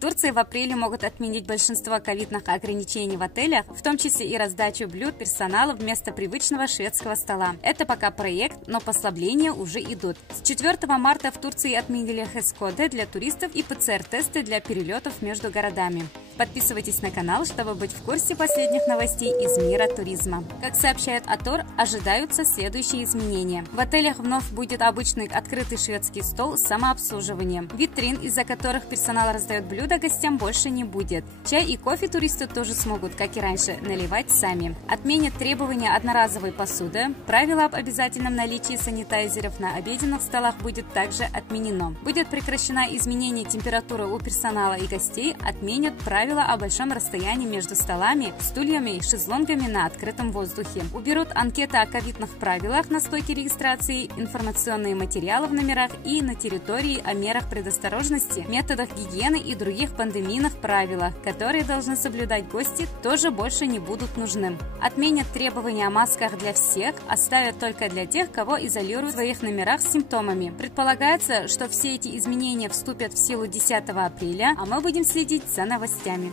Турции в апреле могут отменить большинство ковидных ограничений в отелях, в том числе и раздачу блюд персоналу вместо привычного шведского стола. Это пока проект, но послабления уже идут. С 4 марта в Турции отменили HES-коды для туристов и ПЦР-тесты для перелетов между городами. Подписывайтесь на канал, чтобы быть в курсе последних новостей из мира туризма. Как сообщает Атор, ожидаются следующие изменения. В отелях вновь будет обычный открытый шведский стол с самообслуживанием. Витрин, из-за которых персонал раздает блюда гостям, больше не будет. Чай и кофе туристы тоже смогут, как и раньше, наливать сами. Отменят требования одноразовой посуды. Правило об обязательном наличии санитайзеров на обеденных столах будет также отменено. Будет прекращено изменение температуры у персонала и гостей, отменят правила о большом расстоянии между столами, стульями и шезлонгами на открытом воздухе. Уберут анкеты о ковидных правилах на стойке регистрации, информационные материалы в номерах и на территории о мерах предосторожности, методах гигиены и других пандемийных правилах, которые должны соблюдать гости, тоже больше не будут нужны. Отменят требования о масках для всех, оставят только для тех, кого изолируют в своих номерах с симптомами. Предполагается, что все эти изменения вступят в силу 10 апреля, а мы будем следить за новостями.